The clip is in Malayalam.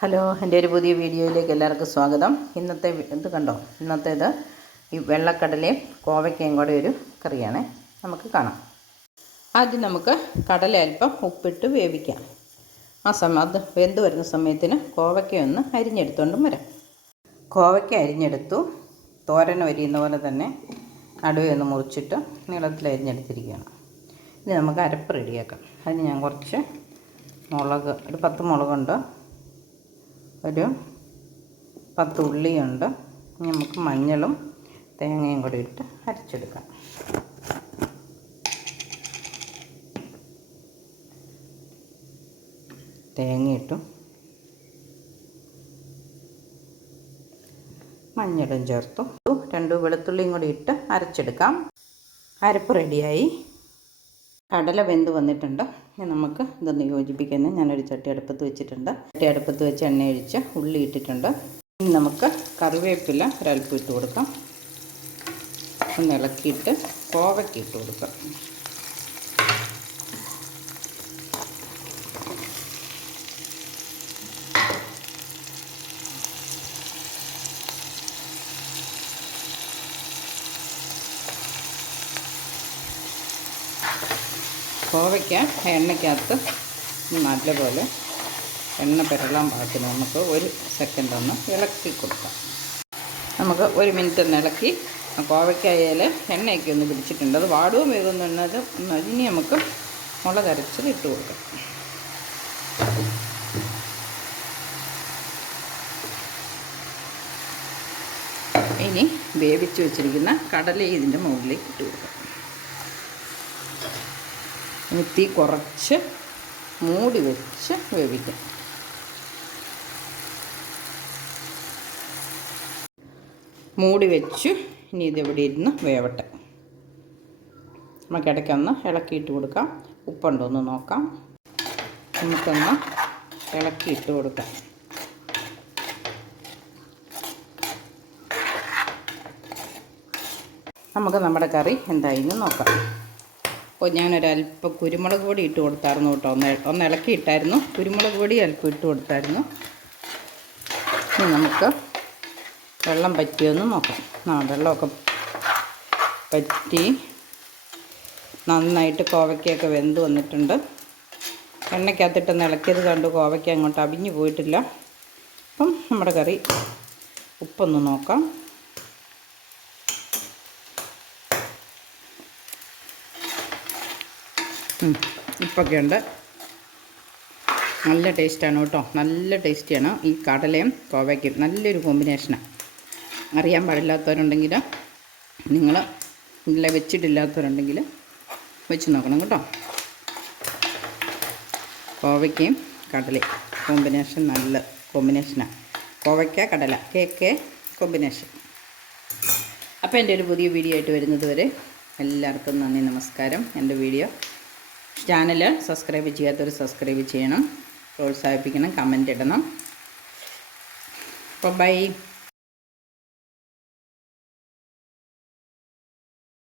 ഹലോ എന്റെ ഒരു പുതിയ വീഡിയോയിലേക്ക് എല്ലാവർക്കും സ്വാഗതം. ഇന്നത്തെ ഇത് കണ്ടോ? ഇന്നത്തേത് ഈ വെള്ളക്കടലയും കോവയ്ക്കയും കൂടെ ഒരു കറിയാണ്. നമുക്ക് കാണാം. ആദ്യം നമുക്ക് കടല അല്പം ഉപ്പിട്ട് വേവിക്കാം. ആ സമയം അത് വെന്ത് വരുന്ന സമയത്തിന് കോവയ്ക്കയൊന്ന് അരിഞ്ഞെടുത്തുകൊണ്ടും വരാം. കോവയ്ക്ക അരിഞ്ഞെടുത്തു. തോരൻ വരിയുന്ന പോലെ തന്നെ നടുവേ ഒന്ന് മുറിച്ചിട്ട് നീളത്തിൽ അരിഞ്ഞെടുത്തിരിക്കുകയാണ്. ഇനി നമുക്ക് അരപ്പ് റെഡിയാക്കാം അതിന് ഞാൻ കുറച്ച് മുളക് ഒരു പത്ത് മുളകുണ്ട്. ഒരു പത്ത് ഉള്ളിയുണ്ട്. നമുക്ക് മഞ്ഞളും തേങ്ങയും കൂടി ഇട്ട് അരച്ചെടുക്കാം. തേങ്ങയിട്ടു മഞ്ഞളും ചേർത്തു. രണ്ട് വെളുത്തുള്ളിയും കൂടി ഇട്ട് അരച്ചെടുക്കാം. അരപ്പ് റെഡിയായി കടല വെന്ത് വന്നിട്ടുണ്ട്. ഇനി നമുക്ക് ഇതൊന്ന് യോജിപ്പിക്കുന്നത് ഞാനൊരു ചട്ടി അടുപ്പത്ത് വെച്ചിട്ടുണ്ട്. ചട്ടി അടുപ്പത്ത് വെച്ച് എണ്ണ ഒഴിച്ച് ഉള്ളി ഇട്ടിട്ടുണ്ട്. ഇനി നമുക്ക് കറിവേപ്പില ഒരൽപ്പം ഇട്ട് കൊടുക്കാം. ഒന്ന് ഇളക്കിയിട്ട് കോവയ്ക്ക് ഇട്ട് കൊടുക്കാം. കോവയ്ക്ക എണ്ണയ്ക്കകത്ത് നല്ലപോലെ എണ്ണ പെരളാൻ പാകത്തിന് നമുക്ക് ഒരു സെക്കൻഡ് ഒന്ന് ഇളക്കി കൊടുക്കാം. നമുക്ക് ഒരു മിനിറ്റ് ഒന്ന് ഇളക്കി കോവയ്ക്കായാൽ എണ്ണയൊക്കെ ഒന്ന് പിടിച്ചിട്ടുണ്ട്. അത് വാടുകയും വേകുന്നുള്ളത് ഇനി നമുക്ക് മുളക് അരച്ചത് ഇട്ട് കൊടുക്കാം. ഇനി വേവിച്ച് വെച്ചിരിക്കുന്ന കടല ഇതിന്റെ മുകളിലേക്ക് ഇട്ട് കൊടുക്കാം. തീ കുറച്ച് മൂടി വെച്ച് വേവിക്കാം. മൂടി വെച്ച്. ഇനി ഇതിവിടെ ഇരുന്ന് വേവട്ടെ. നമുക്ക് ഇടയ്ക്കൊന്ന് ഇളക്കിയിട്ട് കൊടുക്കാം. ഉപ്പുണ്ടോ ഒന്ന് നോക്കാം. നമുക്കൊന്ന് ഇളക്കിയിട്ട് കൊടുക്കാം. നമുക്ക് നമ്മുടെ കറി എന്തായിരുന്നു നോക്കാം. അപ്പോൾ ഞാനൊരല്പം കുരുമുളക് പൊടി ഇട്ട് കൊടുത്തായിരുന്നു കേട്ടോ. ഒന്ന് ഒന്ന് ഇളക്കി ഇട്ടായിരുന്നു. കുരുമുളക് പൊടി അല്പം ഇട്ട് കൊടുത്തായിരുന്നു. ഇനി നമുക്ക് വെള്ളം പറ്റിയൊന്ന് നോക്കാം. ആ വെള്ളമൊക്കെ പറ്റി നന്നായിട്ട് കോവയ്ക്കൊക്കെ വെന്ത് വന്നിട്ടുണ്ട്. എണ്ണയ്ക്കകത്തിട്ടൊന്ന് ഇളക്കിയത് കണ്ട് കോവയ്ക്ക അങ്ങോട്ട് അവിഞ്ഞു പോയിട്ടില്ല. അപ്പം നമ്മുടെ കറി ഉപ്പൊന്ന് നോക്കാം. ഉപ്പൊക്കെ ഉണ്ട്. നല്ല ടേസ്റ്റാണ് കേട്ടോ. നല്ല ടേസ്റ്റിയാണ് ഈ കടലയും കോവയ്ക്കും. നല്ലൊരു കോമ്പിനേഷനാണ് അറിയാൻ പാടില്ലാത്തവരുണ്ടെങ്കിൽ നിങ്ങൾ ഇല്ല വെച്ചിട്ടില്ലാത്തവരുണ്ടെങ്കിൽ വെച്ച് നോക്കണം കേട്ടോ. കോവയ്ക്കയും കടലയും കോമ്പിനേഷൻ നല്ല കോമ്പിനേഷനാണ് കോവയ്ക്ക കടല കേക്ക് കോമ്പിനേഷൻ. അപ്പോൾ എന്റെ ഒരു പുതിയ വീഡിയോ ആയിട്ട് വരുന്നത് വരെ എല്ലാവർക്കും നന്ദി നമസ്കാരം. എന്റെ വീഡിയോ ചാനൽ സബ്സ്ക്രൈബ് ചെയ്യാത്തവർ സബ്സ്ക്രൈബ് ചെയ്യണം പ്രോത്സാഹിപ്പിക്കണം കമന്റ് ഇടണം. അപ്പോൾ ബൈ.